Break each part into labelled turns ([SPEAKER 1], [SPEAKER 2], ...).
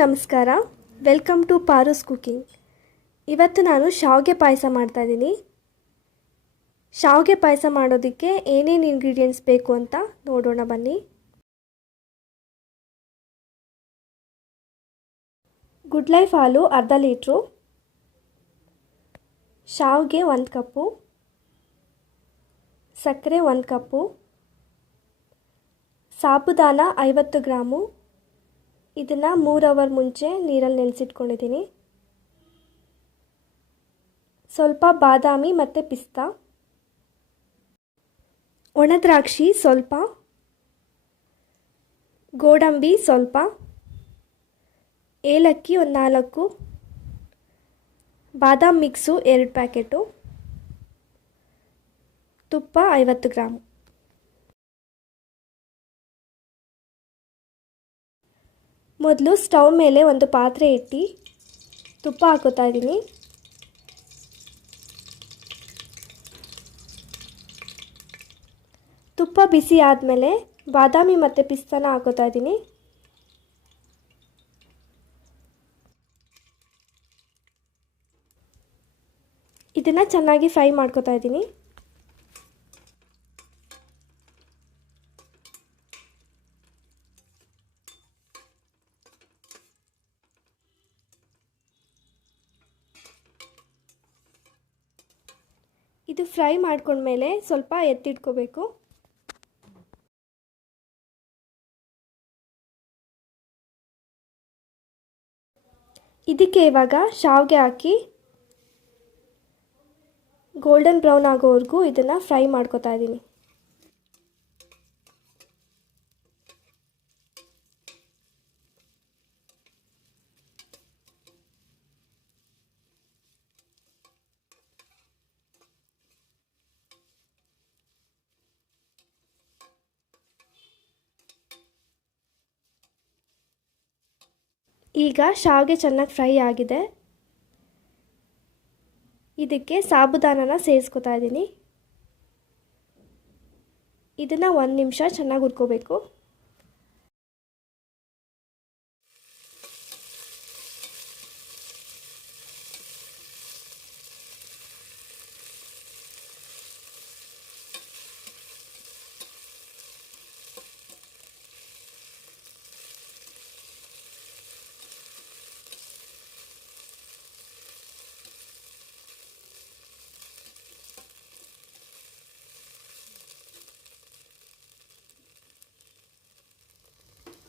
[SPEAKER 1] ನಮಸ್ಕಾರ. Welcome to ಪಾರೂಸ್ cooking ಇವತ್ತು ನಾನು ಶಾವಿಗೆ ಪಾಯಸ ಮಾಡ್ತಾಯಿದ್ದೀನಿ ಶಾವಿಗೆ ಪಾಯಸ ಮಾಡೋದಕ್ಕೆ ಏನೇನು ಇಂಗ್ರೀಡಿಯೆಂಟ್ಸ್ ಬೇಕು ಅಂತ ನೋಡೋಣ ಬನ್ನಿ. ಗುಡ್ ಲೈಫ್ ಹಾಲು ಅರ್ಧ ಲೀಟ್ರು. ಶಾವಿಗೆ ಒಂದು ಕಪ್ಪು. ಸಕ್ಕರೆ ಒಂದು ಕಪ್ಪು. ಸಾಬುದಾನ ಐವತ್ತು ಗ್ರಾಮು. ಇದನ್ನು ಮೂರು ಅವರ್ ಮುಂಚೆ ನೀರಲ್ಲಿ ನೆನೆಸಿಟ್ಕೊಂಡಿದ್ದೀನಿ. ಸ್ವಲ್ಪ ಬಾದಾಮಿ ಮತ್ತು ಪಿಸ್ತಾ. ಒಣದ್ರಾಕ್ಷಿ ಸ್ವಲ್ಪ. ಗೋಡಂಬಿ ಸ್ವಲ್ಪ. ಏಲಕ್ಕಿ ಒಂದು ನಾಲ್ಕು. ಬಾದಾಮ್ ಮಿಕ್ಸು ಎರಡು ಪ್ಯಾಕೆಟು. ತುಪ್ಪ ಐವತ್ತು ಗ್ರಾಮ್. ಮೊದಲು ಸ್ಟವ್ ಮೇಲೆ ಒಂದು ಪಾತ್ರೆ ಇಟ್ಟು ತುಪ್ಪ ಹಾಕೋತಾ ಇದ್ದೀನಿ. ತುಪ್ಪ ಬಿಸಿ ಆದಮೇಲೆ ಬಾದಾಮಿ ಮತ್ತು ಪಿಸ್ತಾನ ಹಾಕೋತಾ ಇದ್ದೀನಿ. ಇದನ್ನು ಚೆನ್ನಾಗಿ ಫ್ರೈ ಮಾಡ್ಕೋತಾ ಇದ್ದೀನಿ. ಇದು ಫ್ರೈ ಮಾಡ್ಕೊಂಡ್ಮೇಲೆ ಸ್ವಲ್ಪ ಎತ್ತಿಟ್ಕೋಬೇಕು. ಇದಕ್ಕೆ ಇವಾಗ ಶಾವಿಗೆ ಹಾಕಿ ಗೋಲ್ಡನ್ ಬ್ರೌನ್ ಆಗೋವರೆಗೂ ಇದನ್ನು ಫ್ರೈ ಮಾಡ್ಕೋತಾ ಇದ್ದೀನಿ ಈಗ ಶಾವಿಗೆ ಚೆನ್ನಾಗಿ ಫ್ರೈ ಆಗಿದೆ. ಇದಕ್ಕೆ ಸಾಬುದಾನನ ಸೇರಿಸ್ಕೊತಾ ಇದ್ದೀನಿ. ಇದನ್ನು ಒಂದು ನಿಮಿಷ ಚೆನ್ನಾಗಿ ಹುರ್ಕೋಬೇಕು.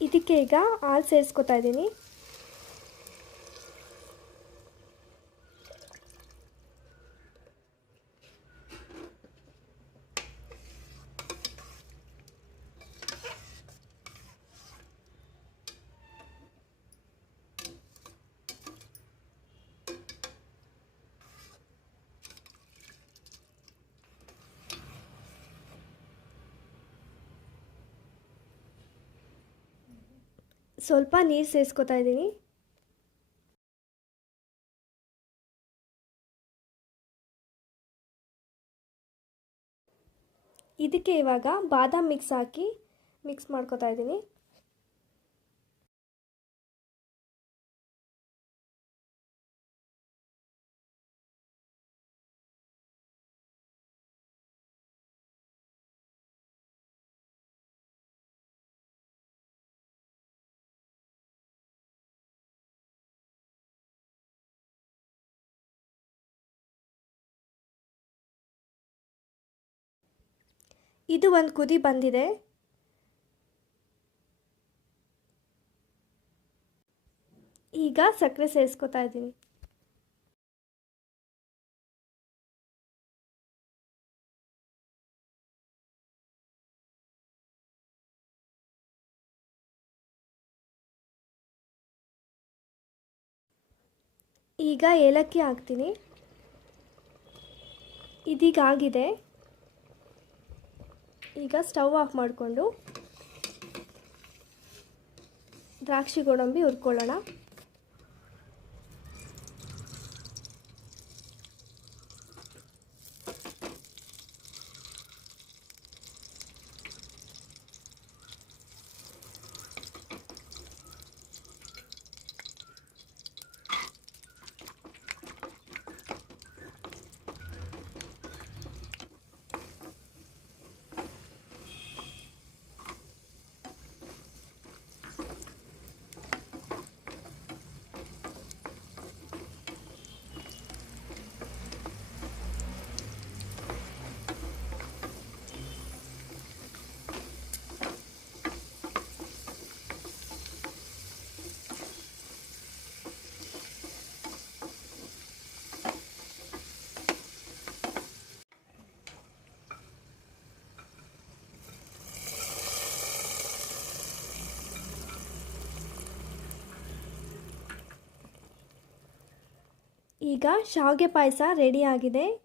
[SPEAKER 1] ಇದಕ್ಕೆ ಈಗ ಹಾಲು ಸೇರಿಸ್ಕೊತಾ ಇದ್ದೀನಿ. ಸ್ವಲ್ಪ ನೀರು ಸೇರಿಸ್ಕೊತಾ ಇದ್ದೀನಿ. ಇದಕ್ಕೆ ಇವಾಗ ಬಾದಾಮಿ ಮಿಕ್ಸ್ ಹಾಕಿ ಮಿಕ್ಸ್ ಮಾಡ್ಕೋತಾ ಇದ್ದೀನಿ. ಇದು ಒಂದು ಕುದಿ ಬಂದಿದೆ. ಈಗ ಸಕ್ಕರೆ ಸೇರಿಸ್ಕೊತಾ ಇದ್ದೀನಿ. ಈಗ ಏಲಕ್ಕಿ ಹಾಕ್ತೀನಿ. ಇದೀಗ ಆಗಿದೆ. ಈಗ ಸ್ಟವ್ ಆಫ್ ಮಾಡಿಕೊಂಡು ದ್ರಾಕ್ಷಿ ಗೋಡಂಬಿ ಹುರ್ಕೊಳ್ಳೋಣ. ಈಗ ಶಾವಿಗೆ ಪಾಯಸ ರೆಡಿಯಾಗಿದೆ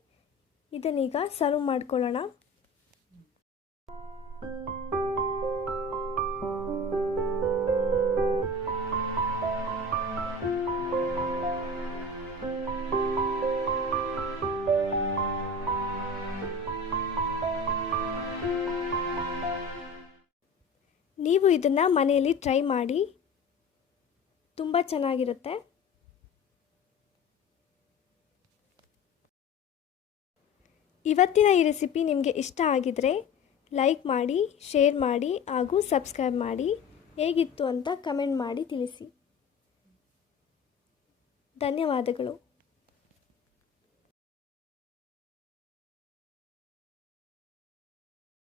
[SPEAKER 1] ಇದನ್ನೀಗ ಸರ್ವ್ ಮಾಡ್ಕೊಳ್ಳೋಣ. ನೀವು ಇದನ್ನು ಮನೆಯಲ್ಲಿ ಟ್ರೈ ಮಾಡಿ. ತುಂಬ ಚೆನ್ನಾಗಿರುತ್ತೆ. ಇವತ್ತಿನ ಈ ರೆಸಿಪಿ ನಿಮಗೆ ಇಷ್ಟ ಆಗಿದರೆ ಲೈಕ್ ಮಾಡಿ, ಶೇರ್ ಮಾಡಿ ಹಾಗೂ ಸಬ್ಸ್ಕ್ರೈಬ್ ಮಾಡಿ. ಹೇಗಿತ್ತು ಅಂತ ಕಮೆಂಟ್ ಮಾಡಿ ತಿಳಿಸಿ. ಧನ್ಯವಾದಗಳು.